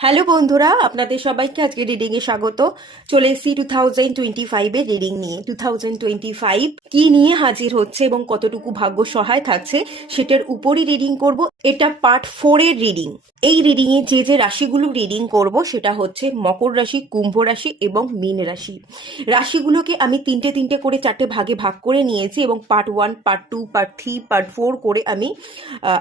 Hello বন্ধুরা, আপনাদের সবাইকে আজকে রিডিং এ স্বাগত। চলে এসেছি 2025 এর রিডিং নিয়ে। 2025 কি নিয়ে হাজির হচ্ছে এবং কতটুকু ভাগ্য সহায় থাকছে সেটার উপরই রিডিং করব। এটা পার্ট 4 এর রিডিং। এই রিডিং এ যে রাশিগুলো রিডিং করব সেটা হচ্ছে মকর রাশি, কুম্ভ রাশি এবং মীন রাশি। রাশিগুলোকে আমি তিনটে তিনটে করে 4টে ভাগে ভাগ করে নিয়েছি এবং পার্ট 1, পার্ট 2, পার্ট 3, পার্ট 4 করে আমি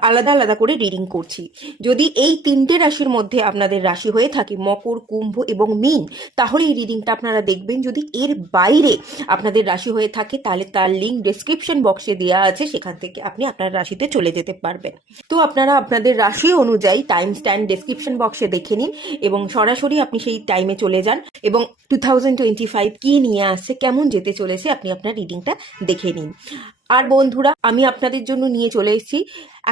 আলাদা আলাদা করে রিডিং করছি। যদি এই তিনটে রাশির মধ্যে আপনাদের রাশি হয়ে থাকে মকর, কুম্ভ এবং মীন, তাহলে এই রিডিংটা আপনারা দেখবেন। যদি এর বাইরে আপনাদের রাশি হয়ে থাকে তাহলে তার লিঙ্ক ডেসক্রিপশন বক্সে দেওয়া আছে, সেখান থেকে আপনি আপনার রাশিতে চলে যেতে পারবেন। তো আপনারা আপনাদের রাশি অনুযায়ী টাইম স্ট্যান্ড ডেসক্রিপশন বক্সে দেখে নিন এবং সরাসরি আপনি সেই টাইমে চলে যান এবং 2025 কি নিয়ে আসছে, কেমন যেতে চলেছে আপনি আপনার রিডিংটা দেখে নিন। আর বন্ধুরা, আমি আপনাদের জন্য নিয়ে চলে এসেছি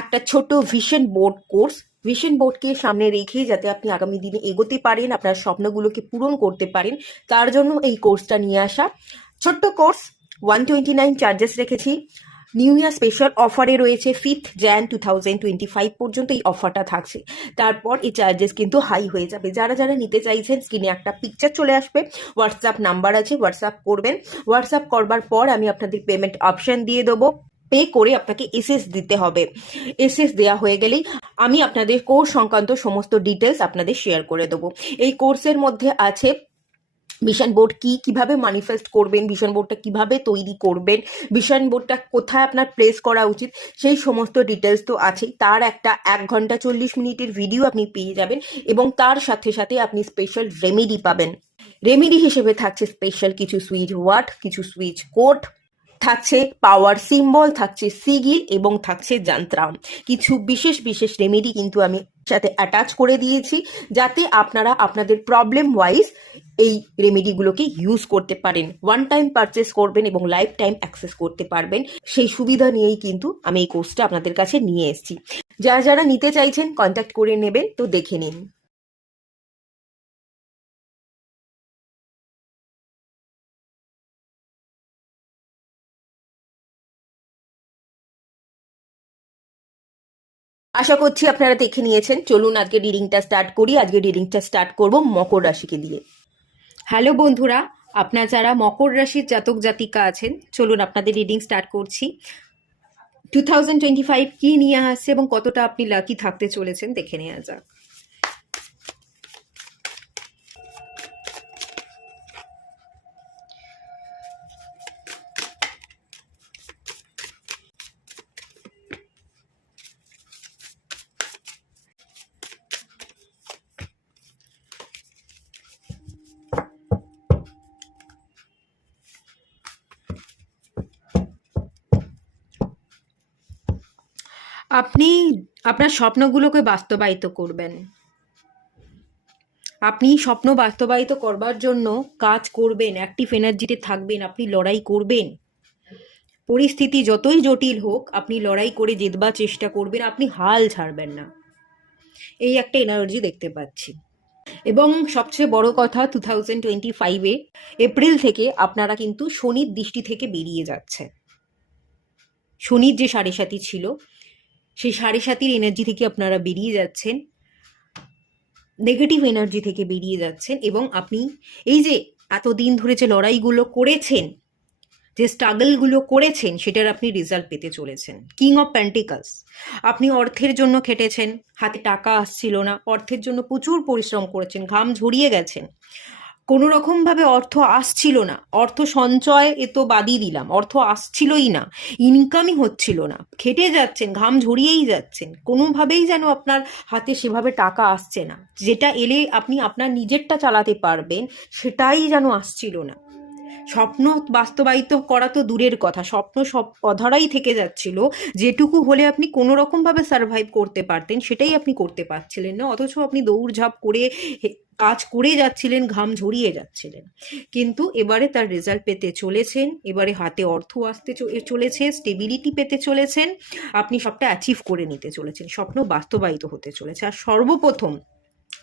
একটা ছোট ভিশন বোর্ড কোর্স। ভিশন বোর্ডকে সামনে রেখে যাতে আপনি আগামী দিনে এগোতে পারেন, আপনার স্বপ্নগুলোকে পূরণ করতে পারেন, তার জন্য এই কোর্সটা নিয়ে আসা। ছোট্ট কোর্স, 129 চার্জেস রেখেছি। নিউ ইয়ার স্পেশাল অফারে রয়েছে 5 jan 2025 পর্যন্ত এই অফারটা থাকছে। তারপর এই চার্জেস কিন্তু হাই হয়ে যাবে। যারা যারা নিতে চাইছেন স্ক্রিনে একটা পিকচার চলে আসবে, হোয়াটসঅ্যাপ নাম্বার আছে, হোয়াটসঅ্যাপ করবেন। হোয়াটসঅ্যাপ করবার পর আমি আপনাদের পেমেন্ট অপশন দিয়ে দেবো। পে করে আপনাকে এসএস দিতে হবে। এসএস দেওয়া হয়ে গেলেই আমি আপনাদের কোর্স সংক্রান্ত সমস্ত ডিটেলস আপনাদের শেয়ার করে দেবো। এই কোর্সের মধ্যে আছে ভিশন বোর্ড কি, কিভাবে ম্যানিফেস্ট করবেন, ভিশন বোর্ডটা কিভাবে তৈরি করবেন, ভিশন বোর্ডটা কোথায় আপনার প্লেস করা উচিত, সেই সমস্ত ডিটেলস তো আছেই। তার একটা 1 ঘন্টা 40 মিনিটের ভিডিও আপনি পেয়ে যাবেন এবং তার সাথে সাথে আপনি স্পেশাল রেমেডি পাবেন। রেমেডি হিসেবে থাকছে স্পেশাল কিছু সুইচ ওয়ার্ড, কিছু সুইচ কোড, থাকছে পাওয়ার সিম্বল, থাকছে সিগিল এবং থাকছে যন্ত্রাম। কিছু বিশেষ বিশেষ রেমেডি কিন্তু আমি সাথে অ্যাটাচ করে দিয়েছি, যাতে আপনারা আপনাদের প্রবলেম ওয়াইজ এই রেমেডিগুলোকে ইউজ করতে পারেন। ওয়ান টাইম পারচেস করবেন এবং লাইফ টাইম অ্যাক্সেস করতে পারবেন। সেই সুবিধা নিয়েই কিন্তু আমি এই কোর্সটা আপনাদের কাছে নিয়ে এসেছি। যারা যারা নিতে চাইছেন কন্ট্যাক্ট করে নেবেন। তো দেখে নিন। আশা করছি আপনারা দেখে নিয়েছেন। চলুন আজকে রিডিংটা স্টার্ট করি। আজকে রিডিংটা স্টার্ট করব মকর রাশিকে দিয়ে। হ্যালো বন্ধুরা, আপনারা যারা মকর রাশির জাতক জাতিকা আছেন, চলুন আপনাদের রিডিং স্টার্ট করছি। 2025 কি নিয়ে আসছে এবং কতটা আপনি লাকি থাকতে চলেছেন দেখে নেওয়া যাক। আপনি আপনার স্বপ্নগুলোকে বাস্তবায়িত করবেন। আপনি স্বপ্ন বাস্তবায়িত করবার জন্য কাজ করবেন, অ্যাক্টিভ এনার্জিতে থাকবেন, আপনি লড়াই করবেন। পরিস্থিতি যতই জটিল হোক আপনি লড়াই করে জিতবার চেষ্টা করবেন, আপনি হাল ছাড়বেন না। এই একটা এনার্জি দেখতে পাচ্ছি। এবং সবচেয়ে বড় কথা, 2025-এ এপ্রিল থেকে আপনারা কিন্তু শনির দৃষ্টি থেকে বেরিয়ে যাচ্ছে। শনির যে সাড়ে সাতি ছিল, সেই সাড়ে সাতির এনার্জি থেকে আপনারা বেরিয়ে যাচ্ছেন, নেগেটিভ এনার্জি থেকে বেরিয়ে যাচ্ছেন এবং আপনি এই যে এতদিন ধরে যে লড়াইগুলো করেছেন, যে স্ট্রাগলগুলো করেছেন, সেটার আপনি রেজাল্ট পেতে চলেছেন। King of pentacles. আপনি অর্থের জন্য খেটেছেন, হাতে টাকা আসছিল না, অর্থের জন্য প্রচুর পরিশ্রম করেছেন, ঘাম ঝরিয়ে গেছেন, কোনো রকমভাবে অর্থ আসছিল না। অর্থ সঞ্চয় এ তো বাদই দিলাম, অর্থ আসছিলই না, ইনকামই হচ্ছিল না। খেটে যাচ্ছেন, ঘাম ঝরিয়েই যাচ্ছেন, কোনোভাবেই যেন আপনার হাতে সেভাবে টাকা আসছে না। যেটা এলে আপনি আপনার নিজেরটা চালাতে পারবেন, সেটাই যেন আসছিল না। স্বপ্ন বাস্তবায়িত করা তো দূরের কথা, স্বপ্ন সব অধরাই থেকে যাচ্ছিল। যেটুকু হলে আপনি কোনো রকমভাবে সার্ভাইভ করতে পারতেন, সেটাই আপনি করতে পারছিলেন না, অথচ আপনি দৌড়ঝাঁপ করে কাজ করে যাচ্ছিলেন, ঘাম ঝরিয়ে যাচ্ছিলেন। কিন্তু এবারে তার রেজাল্ট পেতে চলেছেন, এবারে হাতে অর্থ আসতে চলেছে, স্টেবিলিটি পেতে চলেছেন, আপনি সবটা অ্যাচিভ করে নিতে চলেছেন, স্বপ্ন বাস্তবায়িত হতে চলেছে। আর সর্বপ্রথম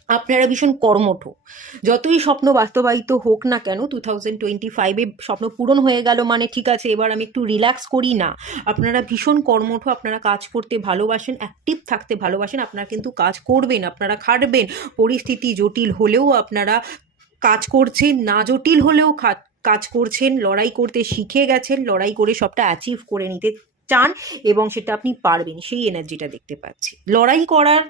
আপনারা ভীষণ কর্মঠ। যতই স্বপ্ন বাস্তবায়িত হোক না কেন, 2025-এ স্বপ্ন পূরণ হয়ে গেল মানে ঠিক আছে এবার আমি একটু রিল্যাক্স করি না। আপনারা ভীষণ কর্মঠ, আপনারা কাজ করতে ভালোবাসেন, অ্যাক্টিভ থাকতে ভালোবাসেন, আপনারা কিন্তু কাজ করবেন, আপনারা খাটবেন। পরিস্থিতি জটিল হলেও আপনারা কাজ করছেন, না জটিল হলেও কাজ করছেন, লড়াই করতে শিখে গেছেন, লড়াই করে সবটা অ্যাচিভ করে নিতে চান এবং সেটা আপনি পারবেন, সেই এনার্জিটা দেখতে পাচ্ছি। লড়াই করার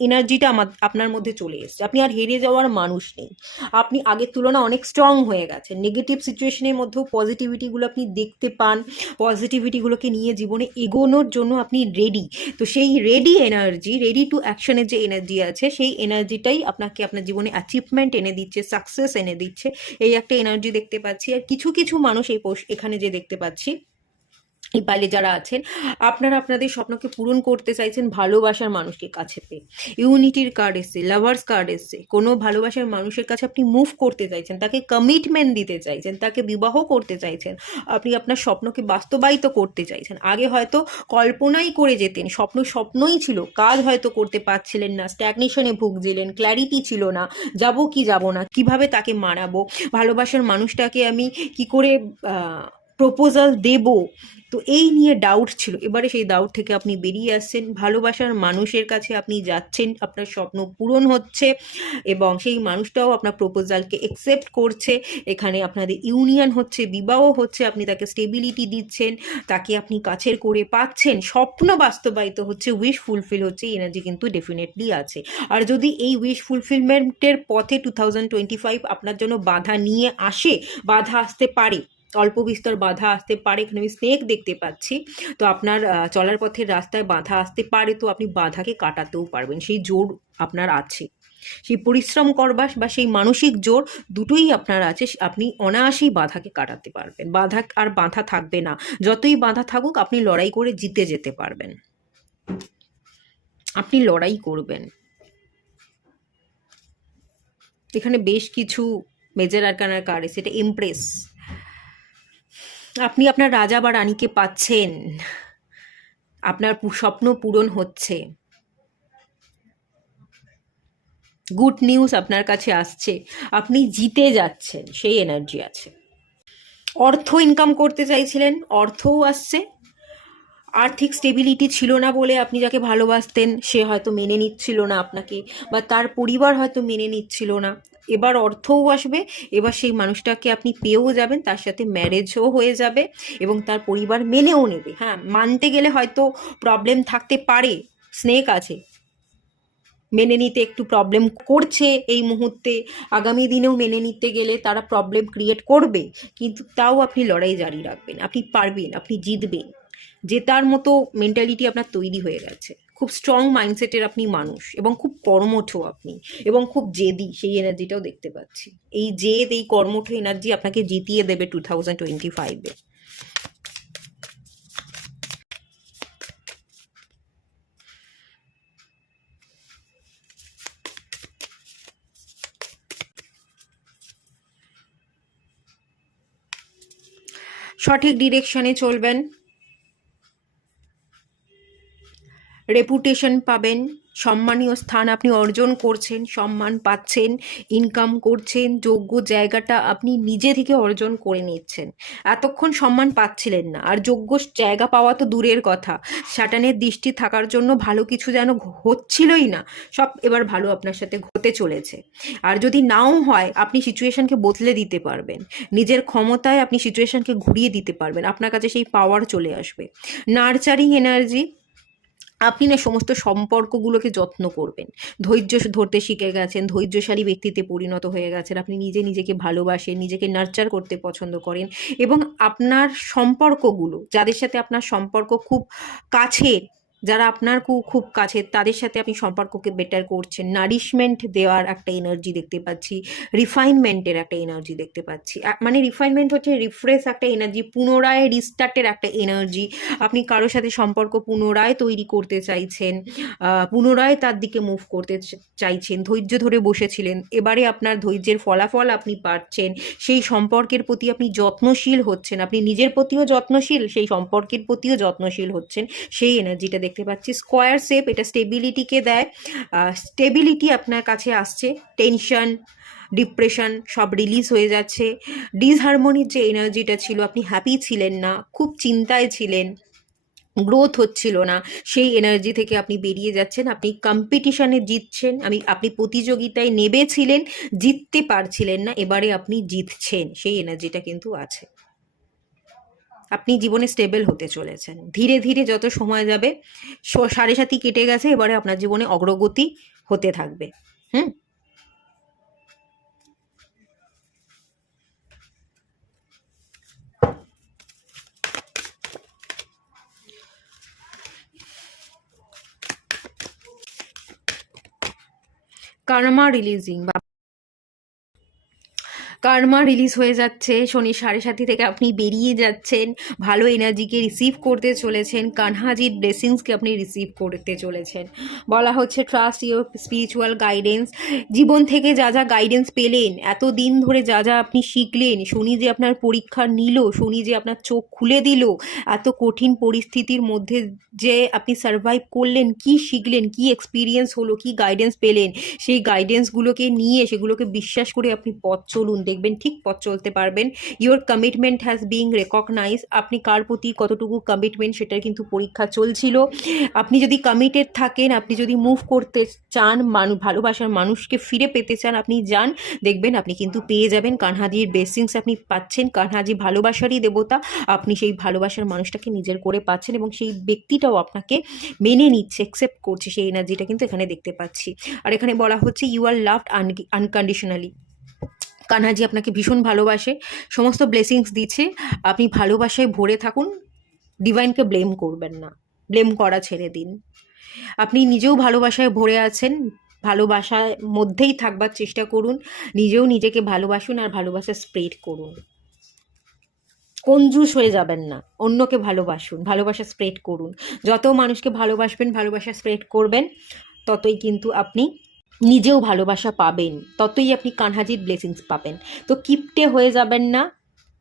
এনার্জিটা আপনার মধ্যে চলে এসছে, আপনি আর হেরে যাওয়ার মানুষ নেই, আপনি আগের তুলনায় অনেক স্ট্রং হয়ে গেছেন। নেগেটিভ সিচুয়েশনের মধ্যেও পজিটিভিটিগুলো আপনি দেখতে পান, পজিটিভিটিগুলোকে নিয়ে জীবনে এগোনোর জন্য আপনি রেডি। তো সেই রেডি এনার্জি, রেডি টু অ্যাকশনের যে এনার্জি আছে, সেই এনার্জিটাই আপনাকে আপনার জীবনে অ্যাচিভমেন্ট এনে দিচ্ছে, সাকসেস এনে দিচ্ছে, এই একটা এনার্জি দেখতে পাচ্ছি। আর কিছু কিছু মানুষ এখানে যে দেখতে পাচ্ছি, এই পাইলে যারা আছেন, আপনারা আপনাদের স্বপ্নকে পূরণ করতে চাইছেন ভালোবাসার মানুষকে কাছে পেয়ে। ইউনিটির কার্ড এসছে, লাভার্স কার্ড এসছে, কোনো ভালোবাসার মানুষের কাছে আপনি মুভ করতে চাইছেন, তাকে কমিটমেন্ট দিতে চাইছেন, তাকে বিবাহ করতে চাইছেন, আপনি আপনার স্বপ্নকে বাস্তবায়িত করতে চাইছেন। আগে হয়তো কল্পনাই করে যেতেন, স্বপ্নই ছিল, কাজ হয়তো করতে পারছিলেন না, স্ট্যাগনেশনে ভুগছিলেন, ক্ল্যারিটি ছিল না, যাব কি যাব না, কিভাবে তাকে মানাবো, ভালোবাসার মানুষটাকে আমি কি করে প্রপোজাল দেব, তো এই নিয়ে ডাউট ছিল। এবারে সেই ডাউট থেকে আপনি বেরিয়ে আসছেন, ভালোবাসার মানুষের কাছে আপনি যাচ্ছেন, আপনার স্বপ্ন পূরণ হচ্ছে এবং সেই মানুষটাও আপনার প্রপোজালকে অ্যাকসেপ্ট করছে। এখানে আপনাদের ইউনিয়ন হচ্ছে, বিবাহ হচ্ছে, আপনি তাকে স্টেবিলিটি দিচ্ছেন, তাকে আপনি কাছের করে পাচ্ছেন, স্বপ্ন বাস্তবায়িত হচ্ছে, উইশ ফুলফিল হচ্ছে, এনার্জি কিন্তু ডেফিনেটলি আছে। আর যদি এই উইশ ফুলফিলমেন্টের পথে 2025 আপনার জন্য বাধা নিয়ে আসে, বাধা আসতে পারে, অল্প বিস্তর বাধা আসতে পারে, এখানে আমি স্নেক দেখতে পাচ্ছি, তো আপনার চলার পথের রাস্তায় বাধা আসতে পারে, তো আপনি বাধাকে কাটাতেও পারবেন, সেই জোর আপনার আছে, সেই পরিশ্রম করবার বা সেই মানসিক জোর দুটোই আপনার আছে, আপনি অনায়াসেই বাধাকে কাটাতে পারবেন, বাধা আর বাধা থাকবে না, যতই বাধা থাকুক আপনি লড়াই করে জিতে যেতে পারবেন, আপনি লড়াই করবেন। এখানে বেশ কিছু মেজর আরকানার কার্ড এসে, এটা ইমপ্রেস, আপনি আপনার রাজা বা রানীকে পাচ্ছেন, আপনার স্বপ্ন পূরণ হচ্ছে, গুড নিউজ আপনার কাছে আসছে, আপনি জিতে যাচ্ছেন, সেই এনার্জি আছে। অর্থ ইনকাম করতে চাইছিলেন, অর্থও আসছে। আর্থিক স্টেবিলিটি ছিল না বলে আপনি যাকে ভালোবাসতেন সে হয়তো মেনে নিচ্ছিল না আপনাকে, বা তার পরিবার হয়তো মেনে নিচ্ছিল না, এবার অর্থও আসবে, এবার সেই মানুষটাকে আপনি পেয়েও যাবেন, তার সাথে ম্যারেজও হয়ে যাবে এবং তার পরিবার মেনেও নেবে। হ্যাঁ, মানতে গেলে হয়তো প্রবলেম থাকতে পারে, স্নেক আছে, মেনে নিতে একটু প্রবলেম করছে এই মুহূর্তে, আগামী দিনেও মেনে নিতে গেলে তারা প্রবলেম ক্রিয়েট করবে, কিন্তু তাও আপনি লড়াই জারি রাখবেন, আপনি পারবেন, আপনি জিতবেন, জেতার মতো মেন্টালিটি আপনার তৈরি হয়ে গেছে, খুব স্ট্রং মাইন্ডসেটের আপনি মানুষ এবং খুব কর্মঠ আপনি, এবং খুব জেদি, সেই এনার্জিটাও দেখতে পাচ্ছি। এই জেদ, এই কর্মঠ এনার্জি আপনাকে জিতিয়ে দেবে 2025-এ। সঠিক ডিরেকশনে চলবেন, রেপুটেশন পাবেন, সম্মানীয় স্থান আপনি অর্জন করছেন, সম্মান পাচ্ছেন, ইনকাম করছেন, যোগ্য জায়গাটা আপনি নিজে থেকে অর্জন করে নিচ্ছেন, এতক্ষণ সম্মান পাচ্ছিলেন না, আর যোগ্য জায়গা পাওয়া তো দূরের কথা, সাটানের দৃষ্টি থাকার জন্য ভালো কিছু যেন হচ্ছিলই না, সব এবার ভালো আপনার সাথে হতে চলেছে। আর যদি নাও হয় আপনি সিচুয়েশনকে বদলে দিতে পারবেন, নিজের ক্ষমতায় আপনি সিচুয়েশনকে ঘুরিয়ে দিতে পারবেন, আপনার কাছে সেই পাওয়ার চলে আসবে। নার্চারিং এনার্জি, আপনি না সমস্ত সম্পর্কগুলোকে যত্ন করবেন, ধৈর্য ধরতে শিখে গেছেন, ধৈর্যশালী ব্যক্তিতে পরিণত হয়ে গেছেন, আপনি নিজেকে ভালোবাসেন, নিজেকে নার্চার করতে পছন্দ করেন, এবং আপনার সম্পর্কগুলো, যাদের সাথে আপনার সম্পর্ক খুব কাছের, যারা আপনার খুব কাছের, তাদের সাথে আপনি সম্পর্ককে বেটার করছেন, নারিশমেন্ট দেওয়ার একটা এনার্জি দেখতে পাচ্ছি, রিফাইনমেন্টের একটা এনার্জি দেখতে পাচ্ছি, মানে রিফাইনমেন্ট হচ্ছে রিফ্রেশ একটা এনার্জি, পুনরায় রিস্টার্টের একটা এনার্জি, আপনি কারোর সাথে সম্পর্ক পুনরায় তৈরি করতে চাইছেন, পুনরায় তার দিকে মুভ করতে চাইছেন, ধৈর্য ধরে বসেছিলেন, এবারে আপনার ধৈর্যের ফলাফল আপনি পাচ্ছেন, সেই সম্পর্কের প্রতি আপনি যত্নশীল হচ্ছেন, আপনি নিজের প্রতিও যত্নশীল, সেই সম্পর্কের প্রতিও যত্নশীল হচ্ছেন, সেই এনার্জিটা দেখতে পাচ্ছি স্কোয়ার শেপ, এটা স্টেবিলিটিকে দেয়। স্টেবিলিটি আপনার কাছে আসছে, টেনশন ডিপ্রেশন সব রিলিজ হয়ে যাচ্ছে। ডিসহারমোনির যে এনার্জিটা ছিল, আপনি হ্যাপি ছিলেন না, খুব চিন্তায় ছিলেন, গ্রোথ হচ্ছিল না, সেই এনার্জি থেকে আপনি বেরিয়ে যাচ্ছেন। আপনি কম্পিটিশনে জিতছেন, আপনি প্রতিযোগিতায় নেবেছিলেন, জিততে পারছিলেন না, এবারে আপনি জিতছেন, সেই এনার্জিটা কিন্তু আছে। আপনি জীবনে স্টেবল হতে চলেছেন ধীরে ধীরে, যত সময় যাবে। 7.5 কেটে গেছে, এবারে আপনার জীবনে অগ্রগতি হতে থাকবে। কার্মা রিলিজিং, কার্মা রিলিজ হয়ে যাচ্ছে। শনি 7.5 থেকে আপনি বেরিয়ে যাচ্ছেন, ভালো এনার্জিকে রিসিভ করতে চলেছেন, কানহাজির ব্লেসিংসকে আপনি রিসিভ করতে চলেছেন। বলা হচ্ছে ট্রাস্ট ইউর স্পিরিচুয়াল গাইডেন্স। জীবন থেকে যা যা গাইডেন্স পেলেন, এত দিন ধরে যা যা আপনি শিখলেন, শনি যে আপনার পরীক্ষা নিল, শনি যে আপনার চোখ খুলে দিল, এত কঠিন পরিস্থিতির মধ্যে যে আপনি সার্ভাইভ করলেন, কি শিখলেন, কি এক্সপিরিয়েন্স হলো, কি গাইডেন্স পেলেন, সেই গাইডেন্সগুলোকে নিয়ে সেগুলোকে বিশ্বাস করে আপনি পথ চলুন, দেখবেন ঠিক পথ চলতে পারবেন। Your commitment has being recognise. আপনি কার প্রতি কতটুকু কমিটমেন্ট, সেটার কিন্তু পরীক্ষা চলছিল। আপনি যদি কমিটেড থাকেন, আপনি যদি মুভ করতে চান, ভালোবাসার মানুষকে ফিরে পেতে চান, আপনি যান, দেখবেন আপনি কিন্তু পেয়ে যাবেন। কানহাজির ব্লেসিংস আপনি পাচ্ছেন, কানহাজি ভালোবাসারই দেবতা, আপনি সেই ভালোবাসার মানুষটাকে নিজের করে পাচ্ছেন এবং সেই ব্যক্তিটাও আপনাকে মেনে নিচ্ছে, অ্যাকসেপ্ট করছে, সেই এনার্জিটা কিন্তু এখানে দেখতে পাচ্ছি। আর এখানে বলা হচ্ছে ইউ আর লাভড আনকন্ডিশনালি। কানহাজি আপনাকে ভীষণ ভালোবাসে, সমস্ত ব্লেসিংস দিচ্ছে, আপনি ভালোবাসায় ভরে থাকুন, ডিভাইনকে ব্লেম করবেন না, ব্লেম করা ছেড়ে দিন। আপনি নিজেও ভালোবাসায় ভরে আছেন, ভালোবাসার মধ্যেই থাকবার চেষ্টা করুন, নিজেও নিজেকে ভালোবাসুন আর ভালোবাসা স্প্রেড করুন। কঞ্জুস হয়ে যাবেন না, অন্যকে ভালোবাসুন, ভালোবাসা স্প্রেড করুন। যত মানুষকে ভালোবাসবেন, ভালোবাসা স্প্রেড করবেন, ততই কিন্তু আপনি নিজেও ভালোবাসা পাবেন, ততই আপনি কানহাজির ব্লেসিংস পাবেন। তো কিপটে হয়ে যাবেন না,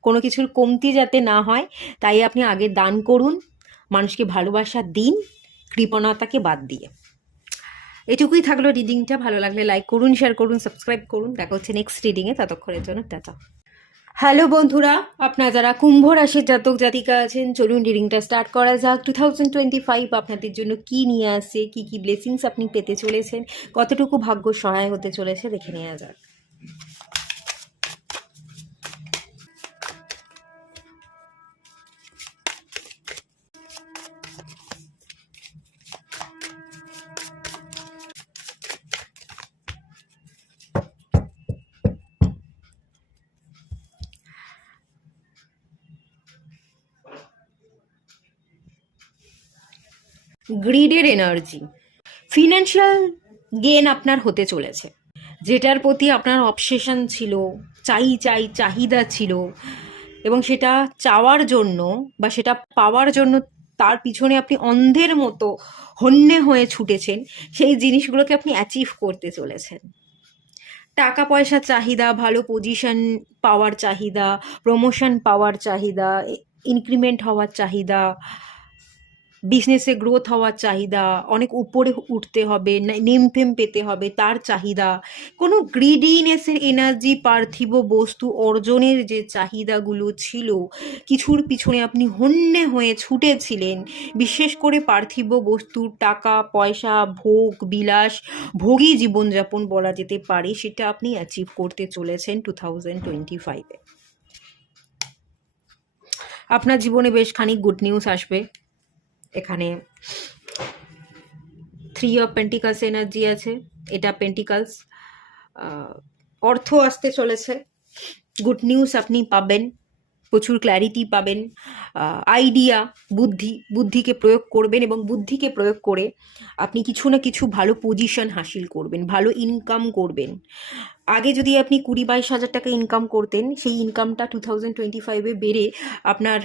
কোনো কিছুর কমতি যাতে না হয়, তাই আপনি আগে দান করুন, মানুষকে ভালোবাসা দিন, কৃপণতাকে বাদ দিয়ে। এটুকুই থাকলো রিডিংটা। ভালো লাগলে লাইক করুন, শেয়ার করুন, সাবস্ক্রাইব করুন। দেখা হচ্ছে নেক্সট রিডিংয়ে, ততক্ষণের জন্য টাটা। হ্যালো বন্ধুরা, আপনারা যারা কুম্ভ রাশির জাতক জাতিকা আছেন, চলুন রিডিংটা স্টার্ট করা যাক। 2025 আপনাদের জন্য কি নিয়ে আসছে, কি কি ব্লেসিংস আপনি পেতে চলেছেন, কতটুকু ভাগ্য সহায় হতে চলেছে, দেখে নেওয়া যাক। গ্রিডের এনার্জি, ফিনান্সিয়াল গেন আপনার হতে চলেছে। যেটার প্রতি আপনার অবসেশন ছিল, চাহিদা ছিল, এবং সেটা চাওয়ার জন্য বা সেটা পাওয়ার জন্য তার পিছনে আপনি অন্ধের মতো হন্যে হয়ে ছুটেছেন, সেই জিনিসগুলোকে আপনি অ্যাচিভ করতে চলেছেন। টাকা পয়সার চাহিদা, ভালো পজিশন পাওয়ার চাহিদা, প্রমোশন পাওয়ার চাহিদা, ইনক্রিমেন্ট হওয়ার চাহিদা, বিজনেসে গ্রোথ হওয়ার চাহিদা, অনেক উপরে উঠতে হবে, নেম ফেম পেতে হবে, তার চাহিদা, কোনো গ্রিডিনেসের এনার্জি, পার্থিব বস্তু অর্জনের যে চাহিদাগুলো ছিল, কিছুর পিছনে আপনি হন্যে হয়ে ছুটেছিলেন, বিশেষ করে পার্থিব বস্তু, টাকা পয়সা, ভোগ বিলাস, ভোগী জীবনযাপন বলা যেতে পারে, সেটা আপনি অ্যাচিভ করতে চলেছেন 2025-এ। আপনার জীবনে বেশ খানিক গুড নিউজ আসবে। এখানে 3 অফ পেন্টিকালস এনার্জি আছে, এটা পেন্টিকালস, অর্থ আসতে চলেছে, গুড নিউজ আপনি পাবেন, প্রচুর ক্ল্যারিটি পাবেন, আইডিয়া, বুদ্ধিকে প্রয়োগ করবেন এবং বুদ্ধিকে প্রয়োগ করে আপনি কিছু না কিছু ভালো পজিশন হাসিল করবেন, ভালো ইনকাম করবেন। আগে যদি আপনি 20-22 হাজার টাকা ইনকাম করতেন, সেই ইনকামটা 2025-এ বেড়ে আপনার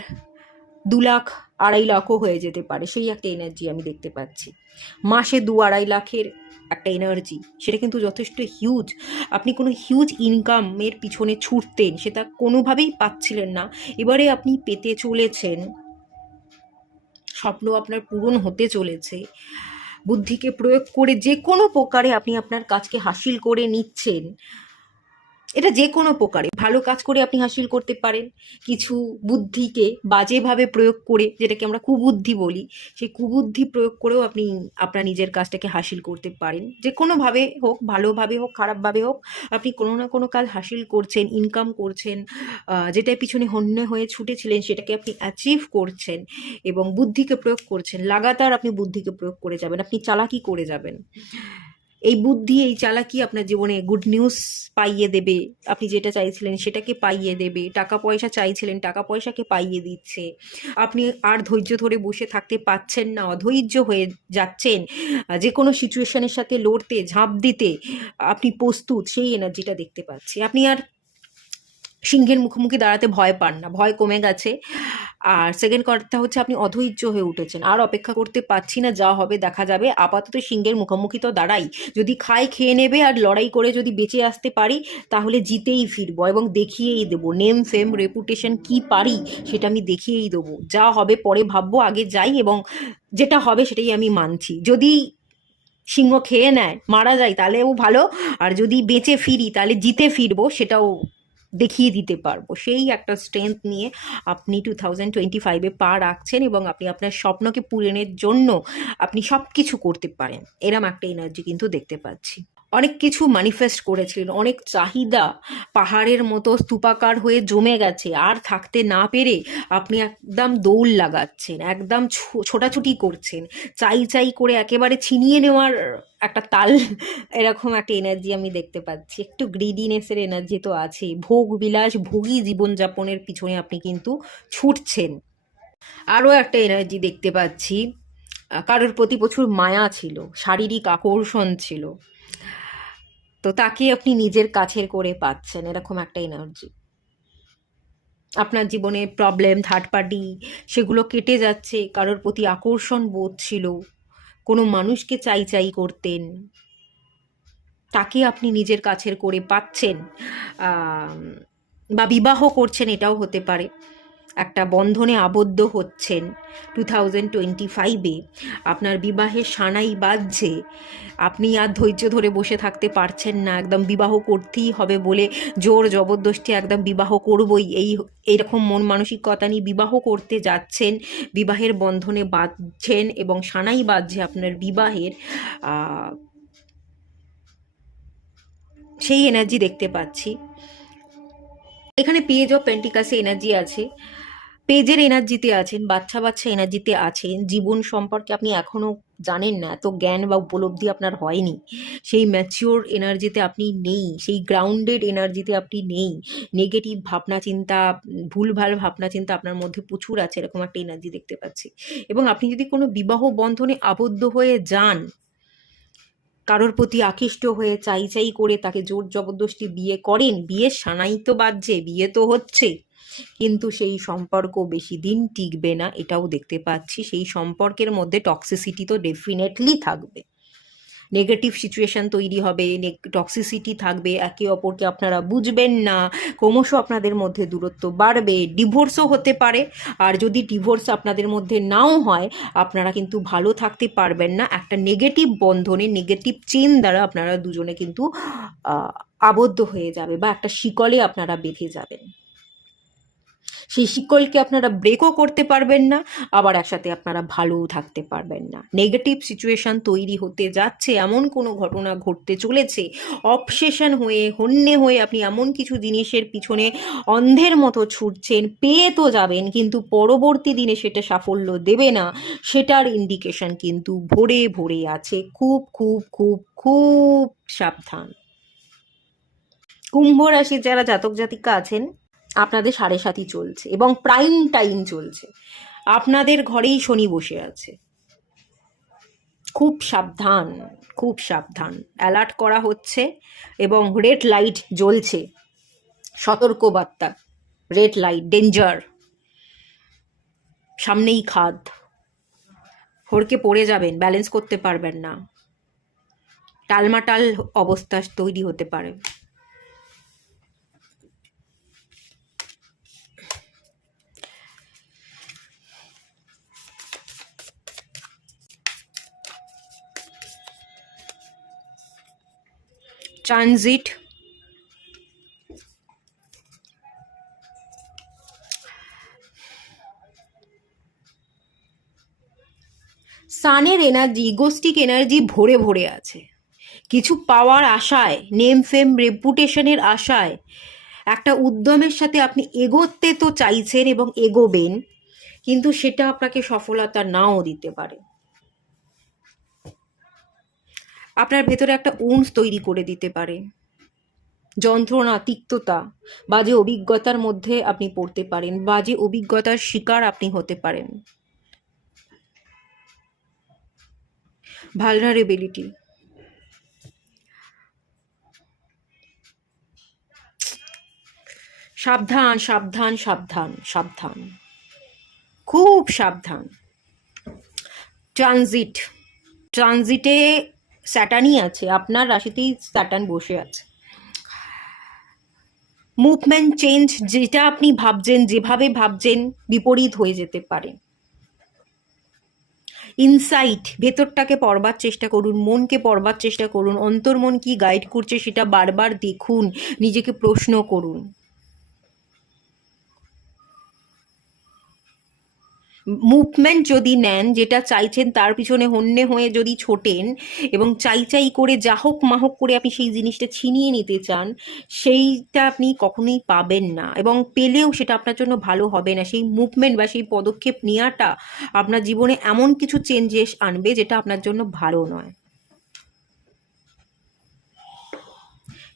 2 লাখ 2.5 লাখও হয়ে যেতে পারে, সেই একটা এনার্জি আমি দেখতে পাচ্ছি। মাসে 2-2.5 লাখের একটা এনার্জি, সেটা কিন্তু যথেষ্ট হিউজ। আপনি কোনো হিউজ ইনকামের পিছনে ছুটতেন, সেটা কোনোভাবেই পাচ্ছিলেন না, এবারে আপনি পেতে চলেছেন স্বপ্ন আপনার পূরণ হতে চলেছে। বুদ্ধিকে প্রয়োগ করে যে কোনো প্রকারে আপনি আপনার কাজকে হাসিল করে নিচ্ছেন। এটা যে কোনো প্রকারে ভালো কাজ করে আপনি হাসিল করতে পারেন, কিছু বুদ্ধিকে বাজেভাবে প্রয়োগ করে, যেটাকে আমরা কুবুদ্ধি বলি, সেই কুবুদ্ধি প্রয়োগ করেও আপনি আপনার নিজের কাজটাকে হাসিল করতে পারেন। যে কোনোভাবে হোক, ভালোভাবে হোক খারাপভাবে হোক, আপনি কোনো না কোনো কাজ হাসিল করছেন, ইনকাম করছেন, যেটার পিছনে হন্যে হয়ে ছুটেছিলেন সেটাকে আপনি অ্যাচিভ করছেন এবং বুদ্ধিকে প্রয়োগ করছেন। লাগাতার আপনি বুদ্ধিকে প্রয়োগ করে যাবেন, আপনি চালাকি করে যাবেন। এই বুদ্ধি, এই চালাকি আপনার জীবনে গুড নিউজ পাইয়ে দেবে। আপনি যেটা চাইছিলেন সেটাকে পাইয়ে দেবে। টাকা পয়সা চাইছিলেন, টাকা পয়সাকে পাইয়ে দিচ্ছে। আপনি আর ধৈর্য ধরে বসে থাকতে পারছেন না, অধৈর্য হয়ে যাচ্ছেন, যে কোনো সিচুয়েশনের সাথে লড়তে, ঝাঁপ দিতে আপনি প্রস্তুত, সেই এনার্জিটা দেখতে পাচ্ছি। আপনি আর সিংহের মুখোমুখি দাঁড়াতে ভয় পান না, ভয় কমে গেছে। আর সেকেন্ড কথা হচ্ছে আপনি অধৈর্য হয়ে উঠেছেন, আর অপেক্ষা করতে পারছি না, যা হবে দেখা যাবে, আপাতত সিংহের মুখোমুখি তো দাঁড়াই, যদি খাই খেয়ে নেবে আর লড়াই করে যদি বেঁচে আসতে পারি তাহলে জিতেই ফিরবো এবং দেখিয়েই দেবো। নেম ফেম রেপুটেশন কি পারি সেটা আমি দেখিয়েই দেবো। যা হবে পরে ভাববো, আগে যাই এবং যেটা হবে সেটাই আমি মানছি। যদি সিংহ খেয়ে নেয়, মারা যায়, তাহলেও ভালো, আর যদি বেঁচে ফিরি তাহলে জিতে ফিরবো, সেটাও দেখিয়ে দিতে পারবো। সেই একটা স্ট্রেংথ নিয়ে আপনি 2025-এ পা রাখছেন এবং আপনি আপনার স্বপ্নকে পূরণের জন্য আপনি সব কিছু করতে পারেন, এরম একটা এনার্জি কিন্তু দেখতে পাচ্ছি। অনেক কিছু ম্যানিফেস্ট করেছিলেন, অনেক চাহিদা পাহাড়ের মতো স্তূপাকার হয়ে জমে গেছে, আর থাকতে না পেরে আপনি একদম দৌড় লাগাচ্ছেন, একদম ছোটাছুটি করছেন, চাই চাই করে একেবারে ছিনিয়ে নেওয়ার একটা তাল, এরকম একটা এনার্জি আমি দেখতে পাচ্ছি। একটু গ্রিডিনেসের এনার্জি তো আছে, ভোগ বিলাস ভোগী জীবনযাপনের পিছনে আপনি কিন্তু ছুটছেন। আরও একটা এনার্জি দেখতে পাচ্ছি, কারোর প্রতি প্রচুর মায়া ছিল, শারীরিক আকর্ষণ ছিল, তো তাকে আপনি নিজের কাছের করে পাচ্ছেন, এরকম একটা এনার্জি। আপনার জীবনে প্রবলেম, থার্ড পার্টি, সেগুলো কেটে যাচ্ছে, কারোর প্রতি আকর্ষণ বোধ ছিল, কোনো মানুষকে চাই চাই করতেন, তাকে আপনি নিজের কাছের করে পাচ্ছেন, বা বিবাহ করছেন, এটাও হতে পারে। একটা বন্ধনে আবদ্ধ হচ্ছেন 2025-এ, আপনার বিবাহের সানাই বাজছে, আপনি আর ধৈর্য ধরে বসে থাকতে পারছেন না, একদম বিবাহ করতেই হবে বলে জোর জবরদস্তি একদম বিবাহ করবই, এইরকম মন মানসিকতা নিয়ে বিবাহ করতে যাচ্ছেন, বিবাহের বন্ধনে বাঁধছেন এবং সানাই বাজছে আপনার বিবাহের, সেই এনার্জি দেখতে পাচ্ছি। এখানে পেজ অফ পেন্টিকাসে এনার্জি আছে, পেজের এনার্জিতে আছেন, বাচ্চা বাচ্চা এনার্জিতে আছেন, জীবন সম্পর্কে আপনি এখনও জানেন না, এত জ্ঞান বা উপলব্ধি আপনার হয়নি, সেই ম্যাচিওর এনার্জিতে আপনি নেই, সেই গ্রাউন্ডেড এনার্জিতে আপনি নেই, নেগেটিভ ভাবনা চিন্তা, ভুলভাল ভাবনা চিন্তা আপনার মধ্যে প্রচুর আছে, এরকম একটা এনার্জি দেখতে পাচ্ছি। এবং আপনি যদি কোনো বিবাহ বন্ধনে আবদ্ধ হয়ে যান, কারোর প্রতি আকৃষ্ট হয়ে চাই চাই করে তাকে জোর জবরদস্তি বিয়ে করেন, বিয়ের সানাই তো বাজছে, বিয়ে তো হচ্ছে, কিন্তু সেই সম্পর্ক বেশি দিন টিকবে না, এটাও দেখতে পাচ্ছি। সেই সম্পর্কের মধ্যে টক্সিসিটি তো ডেফিনেটলি থাকবে, নেগেটিভ সিচুয়েশান তৈরি হবে, টক্সিসিটি থাকবে, একে অপরকে আপনারা বুঝবেন না, ক্রমশ আপনাদের মধ্যে দূরত্ব বাড়বে, ডিভোর্সও হতে পারে। আর যদি ডিভোর্স আপনাদের মধ্যে নাও হয়, আপনারা কিন্তু ভালো থাকতে পারবেন না, একটা নেগেটিভ বন্ধনে, নেগেটিভ চেন দ্বারা আপনারা দুজনে কিন্তু আবদ্ধ হয়ে যাবে, বা একটা শিকলে আপনারা বেঁধে যাবেন। সেই শিকলকে আপনারা ব্রেকও করতে পারবেন না, আবার একসাথে আপনারা ভালোও থাকতে পারবেন না। নেগেটিভ সিচুয়েশান তৈরি হতে যাচ্ছে, এমন কোনো ঘটনা ঘটতে চলেছে, অবসেশন হয়ে, হন্যে হয়ে আপনি এমন কিছু জিনিসের পিছনে অন্ধের মতো ছুটছেন, পেয়ে তো যাবেন কিন্তু পরবর্তী দিনে সেটা সাফল্য দেবে না, সেটার ইন্ডিকেশন কিন্তু ভরে ভরে আছে। খুব খুব খুব খুব সাবধান। কুম্ভ রাশির যারা জাতক জাতিকা আছেন, আপনাদের 7.5 চলছে এবং প্রাইম টাইম চলছে, আপনাদের ঘরেই শনি বসে আছে। খুব সাবধান, খুব সাবধান, অ্যালার্ট করা হচ্ছে এবং রেড লাইট জ্বলছে, সতর্কবার্তা, রেড লাইট, ডেঞ্জার, সামনেই খাদ, হড়কে পড়ে যাবেন, ব্যালেন্স করতে পারবেন না, টালমাটাল অবস্থা তৈরি হতে পারে। ট্রানজিট, সানের এনার্জি, ইগোস্টিক এনার্জি ভরে ভরে আছে। কিছু পাওয়ার আশায়, নেম ফেম রেপুটেশনের আশায়, একটা উদ্যমের সাথে আপনি এগোতে তো চাইছেন এবং এগোবেন, কিন্তু সেটা আপনাকে সফলতা নাও দিতে পারে। আপনার ভেতরে একটা উন্স তৈরি করে দিতে পারে, যন্ত্রণা, তিক্ততা, বাজে অভিজ্ঞতার মধ্যে আপনি পড়তে পারেন, বাজে অভিজ্ঞতার শিকার আপনি হতে পারেন। ভালনারেবিলিটি, সাবধান সাবধান সাবধান সাবধান, খুব সাবধান। ট্রানজিট, ট্রানজিটে স্যাটার্নই আছে, আপনার রাশিতেই স্যাটার্ন বসে আছে। মুভমেন্ট চেঞ্জ, যেটা আপনি ভাবছেন, যেভাবে ভাবছেন বিপরীত হয়ে যেতে পারে। ইনসাইট, ভেতরটাকে পড়বার চেষ্টা করুন, মনকে পড়বার চেষ্টা করুন, অন্তর্মন কি গাইড করছে সেটা বারবার দেখুন, নিজেকে প্রশ্ন করুন। মুভমেন্ট যদি নেন, যেটা চাইছেন তার পিছনে হন্যে হয়ে যদি ছোটেন এবং চাই চাই করে যা হোক মাহক করে আপনি সেই জিনিসটা ছিনিয়ে নিতে চান, সেইটা আপনি কখনোই পাবেন না, এবং পেলেও সেটা আপনার জন্য ভালো হবে না। সেই মুভমেন্ট বা সেই পদক্ষেপ নেওয়াটা আপনার জীবনে এমন কিছু চেঞ্জেস আনবে যেটা আপনার জন্য ভালো নয়।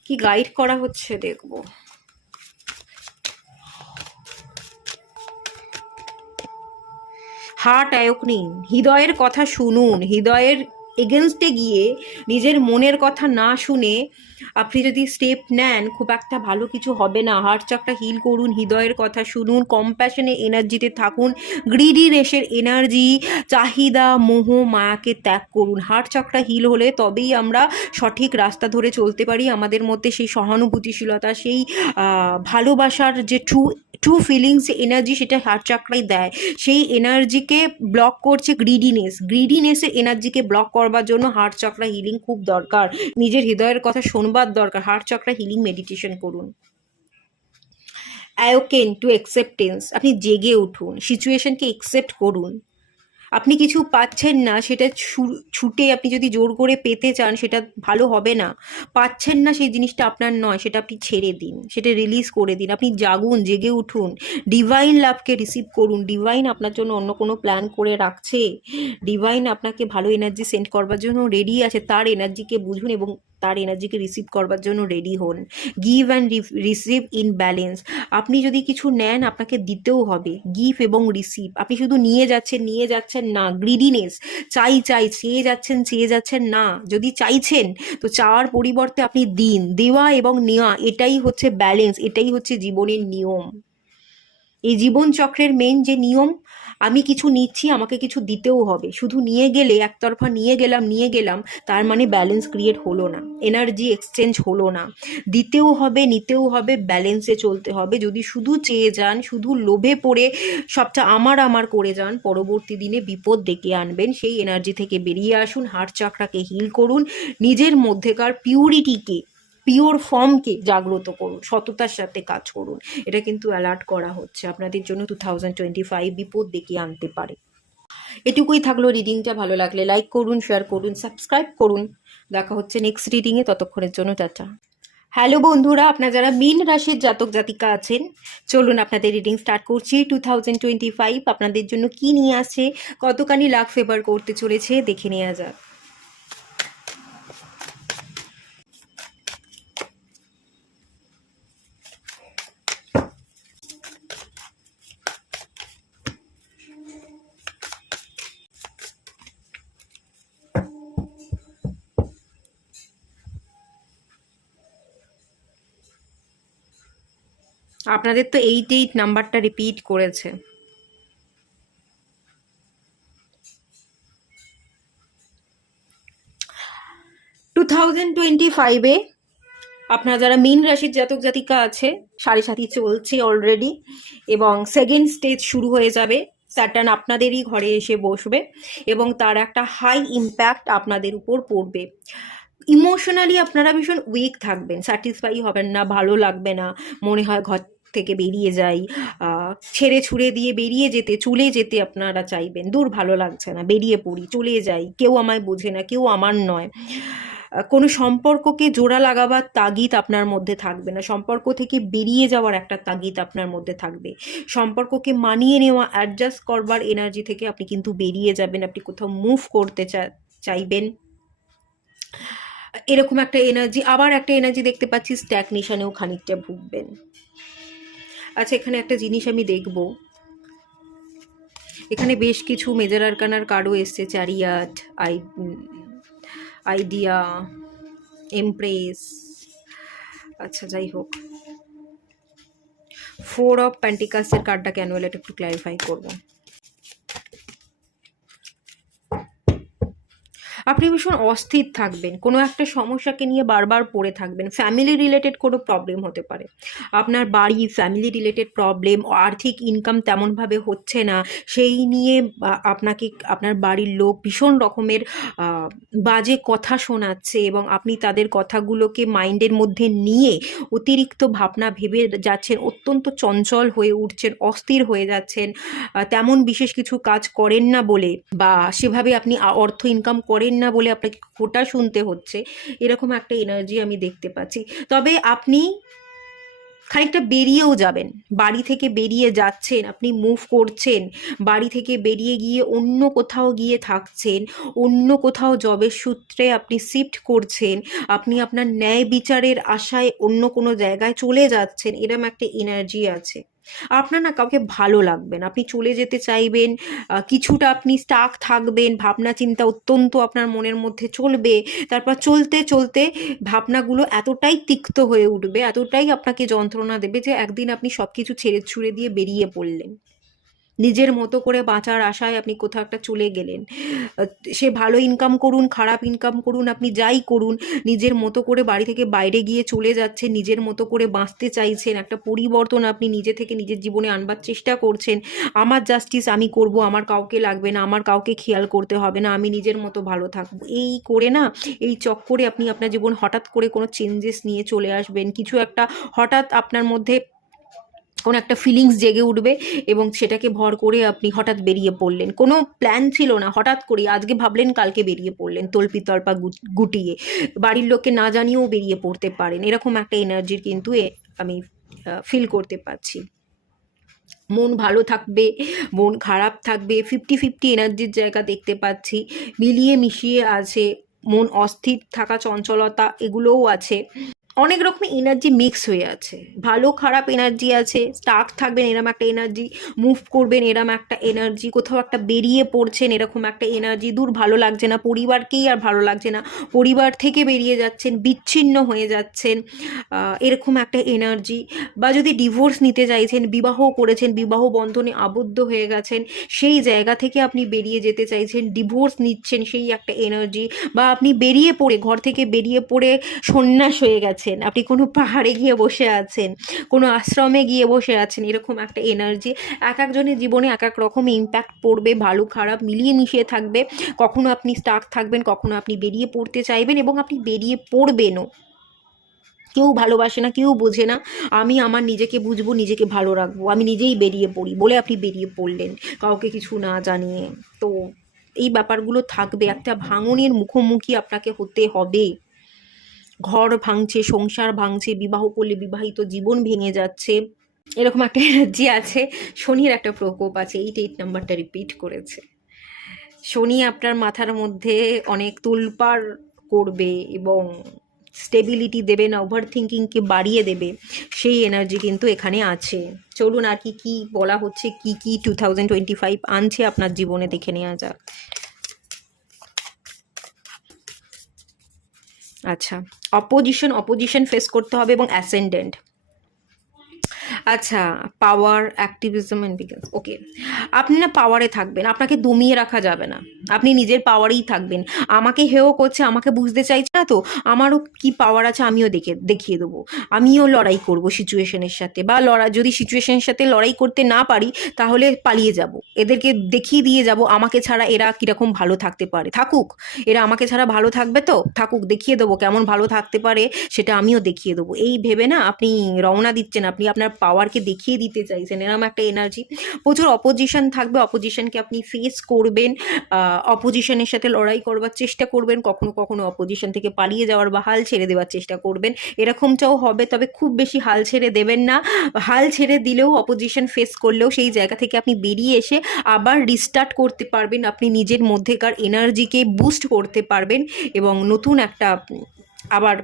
কি গাইড করা হচ্ছে দেখব। হার্ট অ্যাওয়েকনিং, হৃদয়ের কথা শুনুন, হৃদয়ের এগেনস্টে গিয়ে নিজের মনের কথা না শুনে আপনি যদি স্টেপ নেন, খুব একটা ভালো কিছু হবে না। হার্ট চাকরা হিল করুন, হৃদয়ের কথা শুনুন, কম্প্যাশনে এনার্জিতে থাকুন, গ্রিডি রেশের এনার্জি, চাহিদা, মোহ, মায়াকে ত্যাগ করুন। হার্ট চাকরা হিল হলে তবেই আমরা সঠিক রাস্তা ধরে চলতে পারি। আমাদের মধ্যে সেই সহানুভূতিশীলতা, সেই ভালোবাসার যে ট্রু ফিলিংস, এনার্জি, সেটা হার্ট চাকরাই দেয়। সেই এনার্জিকে ব্লক করছে গ্রিডিনেস, গ্রিডিনেসের এনার্জিকে ব্লক করবার জন্য হার্ট চাকরা হিলিং খুব দরকার। নিজের হৃদয়ের কথা শোনবার দরকার, হার্ট চাকরা হিলিং মেডিটেশন করুন। অ্যাওকেন টু অ্যাকসেপ্টেন্স, আপনি জেগে উঠুন, সিচুয়েশনকে অ্যাকসেপ্ট করুন। আপনি কিছু পাচ্ছেন না, সেটা ছুটে আপনি যদি জোর করে পেতে চান, সেটা ভালো হবে না। পাচ্ছেন না, সেই জিনিসটা আপনার নয়, সেটা আপনি ছেড়ে দিন, সেটা রিলিজ করে দিন। আপনি জাগুন, জেগে উঠুন, ডিভাইন লাভকে রিসিভ করুন। ডিভাইন আপনার জন্য অন্য কোনো প্ল্যান করে রাখছে, ডিভাইন আপনাকে ভালো এনার্জি সেন্ড করবার জন্য রেডি আছে। তার এনার্জিকে বুঝুন এবং তার এনার্জিকে রিসিভ করবার জন্য রেডি হন। Give and receive in balance. আপনি যদি কিছু নেন, আপনাকে দিতেও হবে। গিভ এবং রিসিভ, আপনি শুধু নিয়ে যাচ্ছেন না, গ্রিডিনেস, চাই চাই, চেয়ে যাচ্ছেন না। যদি চাইছেন তো চাওয়ার পরিবর্তে আপনি দিন, দেওয়া এবং নেওয়া, এটাই হচ্ছে ব্যালেন্স, এটাই হচ্ছে জীবনের নিয়ম। এই জীবন চক্রের মেন যে নিয়ম, আমি কিছু নিচ্ছি, আমাকে কিছু দিতেও হবে। শুধু নিয়ে গেলে, একতরফা নিয়ে গেলাম, তার মানে ব্যালেন্স ক্রিয়েট হলো না, এনার্জি এক্সচেঞ্জ হলো না। দিতেও হবে, নিতেও হবে, ব্যালেন্সে চলতে হবে। যদি শুধু চেয়ে যান, শুধু লোভে পড়ে সবটা আমার করে যান, পরবর্তী দিনে বিপদ ডেকে আনবেন। সেই এনার্জি থেকে বেরিয়ে আসুন, হার্ট চাকরাকে হিল করুন, নিজের মধ্যেকার পিউরিটিকে, পিওর ফর্মকে জাগ্রত করুন, সততার সাথে কাজ করুন। এটা কিন্তু অ্যালার্ট করা হচ্ছে, আপনাদের জন্য 2025 বিপদ ডেকে আনতে পারে। এটুকুই থাকলো রিডিংটা। ভালো লাগলে লাইক করুন, শেয়ার করুন, সাবস্ক্রাইব করুন। দেখা হচ্ছে নেক্সট রিডিংয়ে, ততক্ষণের জন্য টাটা। হ্যালো বন্ধুরা, আপনারা যারা মীন রাশির জাতক জাতিকা আছেন, চলুন আপনাদের রিডিং স্টার্ট করছি। 2025 আপনাদের জন্য কি নিয়ে আসছে, কতখানি লাক ফেভার করতে চলেছে, দেখে নেওয়া যাক। আপনাদের তো 88 নাম্বারটা রিপিট করেছে। টু 2025-এ আপনারা যারা মীন রাশির জাতক জাতিকা আছে, 7.5 চলছে অলরেডি এবং সেকেন্ড স্টেজ শুরু হয়ে যাবে। স্যাটার্ন আপনাদেরই ঘরে এসে বসবে এবং তার একটা হাই ইম্প্যাক্ট আপনাদের উপর পড়বে। ইমোশনালি আপনারা ভীষণ উইক থাকবেন, স্যাটিসফাই হবেন না, ভালো লাগবে না, মনে হয় ঘর থেকে বেরিয়ে যাই, ছেড়ে ছুড়ে দিয়ে বেরিয়ে যেতে, চলে যেতে আপনারা চাইবেন, দূর ভালো লাগছে না, বেরিয়ে পড়ি, চলে যাই, কেউ আমায় বোঝে না, কেউ আমার নয়। কোনো সম্পর্ককে জোড়া লাগাবার তাগিদ আপনার মধ্যে থাকবে না, সম্পর্ক থেকে বেরিয়ে যাওয়ার একটা তাগিদ আপনার মধ্যে থাকবে, সম্পর্ককে মানিয়ে নেওয়া, অ্যাডজাস্ট করবার এনার্জি থেকে আপনি কিন্তু বেরিয়ে যাবেন, আপনি কোথাও মুভ করতে চাইবেন, এরকম একটা এনার্জি। আবার একটা এনার্জি দেখতে পাচ্ছি স্ট্যাগনেশনেও খানিকটা ভুগবেন। আচ্ছা, এখানে একটা জিনিস আমি দেখব, এখানে বেশ কিছু মেজর আরকানার কার্ডও এসছে, চ্যারিয়াট, আইডিয়া, এমপ্রেস। আচ্ছা যাই হোক, 4 অফ পেন্টিকাসের কার্ডটা কেন এলো এটা একটু ক্ল্যারিফাই করবো। আপনি ভীষণ অস্থির থাকবেন, কোনো একটা সমস্যাকে নিয়ে বারবার পড়ে থাকবেন, ফ্যামিলি রিলেটেড কোনো প্রবলেম হতে পারে, আপনার বাড়ি, ফ্যামিলি রিলেটেড প্রবলেম, আর্থিক ইনকাম তেমনভাবে হচ্ছে না, সেই নিয়ে আপনাকে আপনার বাড়ির লোক ভীষণ রকমের বাজে কথা শোনাচ্ছে এবং আপনি তাদের কথাগুলোকে মাইন্ডের মধ্যে নিয়ে অতিরিক্ত ভাবনা ভেবে যাচ্ছেন, অত্যন্ত চঞ্চল হয়ে উঠছেন, অস্থির হয়ে যাচ্ছেন, তেমন বিশেষ কিছু কাজ করেন না বলে বা সেভাবে আপনি অর্থ ইনকাম করেন না বলে আপনাকে খোটা শুনতে হচ্ছে, এরকম একটা এনার্জি আমি দেখতে পাচ্ছি। তবে আপনি খানিকটা বেরিয়েও যাবেন, বাড়ি থেকে বেরিয়ে যাচ্ছেন, আপনি মুভ করছেন, বাড়ি থেকে বেরিয়ে গিয়ে অন্য কোথাও গিয়ে থাকছেন, অন্য কোথাও জবের সূত্রে আপনি শিফট করছেন, আপনি আপনার ন্যায় বিচারের আশায় অন্য কোনো জায়গায় চলে যাচ্ছেন, এরম একটা এনার্জি আছে। আপনার না কাউকে ভালো লাগবে না, আপনি চলে যেতে চাইবেন, কিছুটা আপনি স্টাক থাকবেন, ভাবনা চিন্তা অত্যন্ত আপনার মনের মধ্যে চলবে, তারপর চলতে চলতে ভাবনাগুলো এতটাই তিক্ত হয়ে উঠবে, এতটাই আপনাকে যন্ত্রণা দেবে যে একদিন আপনি সব কিছু ছেড়ে ছুড়ে দিয়ে বেরিয়ে পড়লেন, নিজের মতো করে বাঁচার আশায় আপনি কোথাও একটা চলে গেলেন। সে ভালো ইনকাম করুন, খারাপ ইনকাম করুন, আপনি যাই করুন, নিজের মতো করে বাড়ি থেকে বাইরে গিয়ে চলে যাচ্ছেন, নিজের মতো করে বাঁচতে চাইছেন, একটা পরিবর্তন আপনি নিজে থেকে নিজের জীবনে আনবার চেষ্টা করছেন, আমার জাস্টিস আমি করব, আমার কাউকে লাগবে না, আমার কাউকে খেয়াল করতে হবে না, আমি নিজের মতো ভালো থাকবো, এই করে না, এই চক্করে আপনি আপনার জীবন হঠাৎ করে কোনো চেঞ্জেস নিয়ে চলে আসবেন, কিছু একটা হঠাৎ আপনার মধ্যে কোনো একটা ফিলিংস জেগে উঠবে এবং সেটাকে ভর করে আপনি হঠাৎ বেরিয়ে পড়লেন, কোনো প্ল্যান ছিল না, হঠাৎ করে আজকে ভাবলেন কালকে বেরিয়ে পড়লেন, তল্পিতল্পা গুটিয়ে, বাড়ির লোককে না জানিয়েও বেরিয়ে পড়তে পারেন, এরকম একটা এনার্জির কিন্তু আমি ফিল করতে পারছি। মন ভালো থাকবে, মন খারাপ থাকবে, 50-50 এনার্জির জায়গা দেখতে পাচ্ছি, মিলিয়ে মিশিয়ে আছে, মন অস্থির থাকা, চঞ্চলতা এগুলোও আছে, অনেক রকমের এনার্জি মিক্স হয়ে আছে, ভালো খারাপ এনার্জি আছে, স্টাক থাকবেন এরম একটা এনার্জি, মুভ করবেন এরম একটা এনার্জি, কোথাও একটা বেরিয়ে পড়ছেন এরকম একটা এনার্জি, দূর ভালো লাগছে না, পরিবারকেই আর ভালো লাগছে না, পরিবার থেকে বেরিয়ে যাচ্ছেন, বিচ্ছিন্ন হয়ে যাচ্ছেন, এরকম একটা এনার্জি। বা যদি ডিভোর্স নিতে চাইছেন, বিবাহ করেছেন, বিবাহ বন্ধনে আবদ্ধ হয়ে গেছেন, সেই জায়গা থেকে আপনি বেরিয়ে যেতে চাইছেন, ডিভোর্স নিচ্ছেন, সেই একটা এনার্জি। বা আপনি বেরিয়ে পড়ে, ঘর থেকে বেরিয়ে পড়ে সন্ন্যাস হয়ে গেছেন, আপনি কোনো পাহাড়ে গিয়ে বসে আছেন, কোনো আশ্রমে গিয়ে বসে আছেন, এরকম একটা এনার্জি। এক একজনের জীবনে এক এক রকম ইম্প্যাক্ট পড়বে, ভালো খারাপ মিলিয়ে মিশিয়ে থাকবে, কখনো আপনি স্টাক থাকবেন, কখনো আপনি বেরিয়ে পড়তে চাইবেন এবং আপনি বেরিয়ে পড়বেনও। কেউ ভালোবাসে না, কেউ বোঝে না, আমি আমার নিজেকে বুঝবো, নিজেকে ভালো রাখবো, আমি নিজেই বেরিয়ে পড়ি বলে আপনি বেরিয়ে পড়লেন কাউকে কিছু না জানিয়ে। তো এই ব্যাপারগুলো থাকবে, একটা ভাঙনের মুখোমুখি আপনাকে হতে হবে, ঘর ভাঙছে, সংসার ভাঙছে, বিবাহ করলে বিবাহিত জীবন ভেঙে যাচ্ছে, এরকম একটা এনার্জি আছে। শনির একটা প্রকোপ আছে, 8 নাম্বারটা রিপিট করেছে, শনি আপনার মাথার মধ্যে অনেক তোলপাড় করবে এবং স্টেবিলিটি দেবে না, ওভার থিঙ্কিংকে বাড়িয়ে দেবে, সেই এনার্জি কিন্তু এখানে আছে। চলুন আর কি কি বলা হচ্ছে, কি কি 2025 আনছে আপনার জীবনে, দেখে নেওয়া যাক। আচ্ছা, অপোজিশন ফেস করতে হবে এবং অ্যাসেন্ডেন্ট। আচ্ছা, পাওয়ার, অ্যাক্টিভিজম অ্যান্ড বিগিনস। ওকে, আপনি না পাওয়ারে থাকবেন, আপনাকে দমিয়ে রাখা যাবে না, আপনি নিজের পাওয়ারেই থাকবেন। আমাকে হেয় করছে, আমাকে বুঝতে চাইছে না তো, আমারও কি পাওয়ার আছে আমিও দেখিয়ে দেবো। আমিও লড়াই করব সিচুয়েশনের সাথে, বা যদি সিচুয়েশনের সাথে লড়াই করতে না পারি তাহলে পালিয়ে যাব, এদেরকে দেখিয়ে দিয়ে যাব আমাকে ছাড়া এরা কীরকম ভালো থাকতে পারে। থাকুক, এরা আমাকে ছাড়া ভালো থাকবে তো থাকুক, দেখিয়ে দেবো কেমন ভালো থাকতে পারে, সেটা আমিও দেখিয়ে দেবো। এই ভেবে না আপনি রওনা দিচ্ছেন, আপনি আপনার পাওয়ারকে দেখিয়ে দিতে চাইছেন, এরকম একটা এনার্জি। প্রচুর অপোজিশন থাকবে, অপোজিশনকে আপনি ফেস করবেন, অপোজিশনের সাথে লড়াই করবার চেষ্টা করবেন, কখনো কখনো অপোজিশন থেকে পালিয়ে যাওয়ার বা হাল ছেড়ে দেওয়ার চেষ্টা করবেন, এরকমটাও হবে। তবে খুব বেশি হাল ছেড়ে দেবেন না, হাল ছেড়ে দিলেও অপোজিশন ফেস করলেও সেই জায়গা থেকে আপনি বেরিয়ে এসে আবার রিস্টার্ট করতে পারবেন, আপনি নিজের মধ্যেকার এনার্জিকে বুস্ট করতে পারবেন এবং নতুন একটা আবার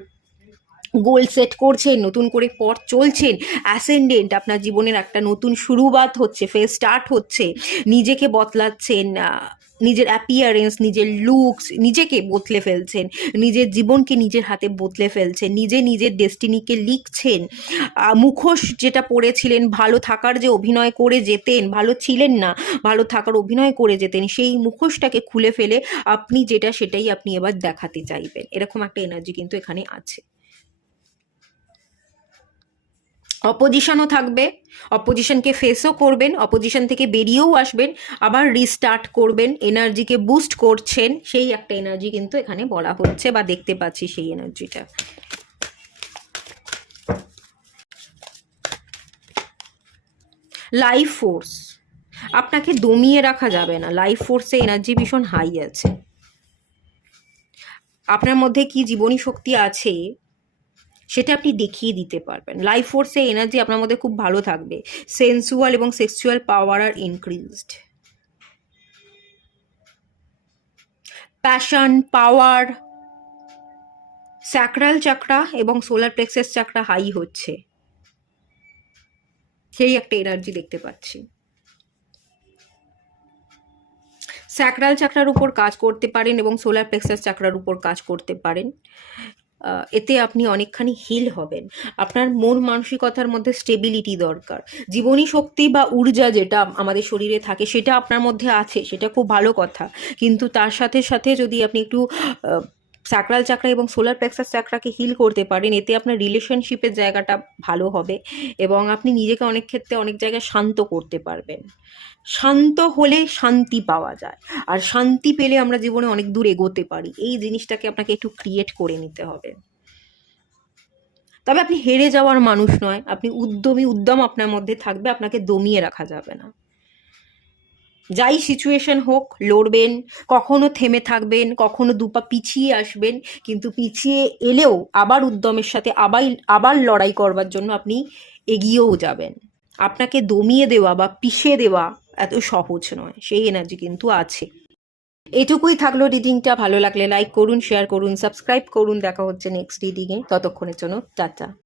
গোল সেট করছেন, নতুন করে পথ চলছেন, অ্যাসেন্ডেন্ট, আপনার জীবনের একটা নতুন শুরুবাত হচ্ছে, ফেজ স্টার্ট হচ্ছে, নিজেকে বদলাচ্ছেন, নিজের অ্যাপিয়ারেন্স, নিজের লুকস, নিজেকে বদলে ফেলছেন, নিজের জীবনকে নিজের হাতে বদলে ফেলছেন, নিজের ডেস্টিনিকে লিখছেন। মুখোশ যেটা পড়েছিলেন, ভালো থাকার যে অভিনয় করে যেতেন, ভালো ছিলেন না, ভালো থাকার অভিনয় করে যেতেন, সেই মুখোশটাকে খুলে ফেলে আপনি যেটা সেটাই আপনি এবার দেখাতে চাইবেন, এরকম একটা এনার্জি কিন্তু এখানে আছে। অপোজিশনও থাকবে, অপোজিশনকে ফেসও করবেন, অপোজিশন থেকে বেরিয়েও আসবেন, আবার রিস্টার্ট করবেন, এনার্জিকে বুস্ট করছেন, সেই একটা এনার্জি কিন্তু এখানে বলা হচ্ছে বা দেখতে পাচ্ছি সেই এনার্জিটা। লাইফ ফোর্স, আপনাকে দমিয়ে রাখা যাবে না, লাইফ ফোর্সে এনার্জি ভীষণ হাই আছে। আপনার মধ্যে কি জীবনী শক্তি আছে সেটা আপনি দেখিয়ে দিতে পারবেন। লাইফ ফোর্সে এনার্জি আপনার মধ্যে খুব ভালো থাকবে, সেন্সুয়াল এবং সেক্সুয়াল পাওয়ার আর ইনক্রিজড, প্যাশন, পাওয়ার, স্যাক্রাল চাকরা এবং সোলার প্লেক্সাস চাকরা হাই হচ্ছে, সেই একটা এনার্জি দেখতে পাচ্ছি। স্যাক্রাল চাকরার উপর কাজ করতে পারেন এবং সোলার প্লেক্সাস চাকরার উপর কাজ করতে পারেন, এতে আপনি অনেকখানি হিল হবেন। আপনার মন মানসিকতার মধ্যে স্টেবিলিটি দরকার, জীবনী শক্তি বা ঊর্জা যেটা আমাদের শরীরে থাকে সেটা আপনার মধ্যে আছে, সেটা খুব ভালো কথা, কিন্তু তার সাথে সাথে যদি আপনি একটু স্যাক্রাল চাকরা এবং সোলার প্লেক্সাস চাকরাকে হিল করতে পারেন, এতে আপনার রিলেশনশিপের জায়গাটা ভালো হবে এবং আপনি নিজেকে অনেক ক্ষেত্রে অনেক জায়গায় শান্ত করতে পারবেন। শান্ত হলে শান্তি পাওয়া যায়, আর শান্তি পেলে আমরা জীবনে অনেক দূর এগোতে পারি, এই জিনিসটাকে আপনাকে একটু ক্রিয়েট করে নিতে হবে। তবে আপনি হেরে যাওয়ার মানুষ নয়, আপনি উদ্যম আপনার মধ্যে থাকবে, আপনাকে দমিয়ে রাখা যাবে না। যাই সিচুয়েশন হোক লড়বেন, কখনো থেমে থাকবেন, কখনো দুপা পিছিয়ে আসবেন, কিন্তু পিছিয়ে এলেও আবার উদ্যমের সাথে আবার লড়াই করবার জন্য আপনি এগিয়েও যাবেন। আপনাকে দমিয়ে দেওয়া বা পিষে দেওয়া এত সহজ নয়, সেই এনার্জি কিন্তু আছে। এটুকুই থাকলো রিডিংটা, ভালো লাগলে লাইক করুন, শেয়ার করুন, সাবস্ক্রাইব করুন। দেখা হচ্ছে নেক্সট রিডিংয়ে, ততক্ষণের জন্য টাটা।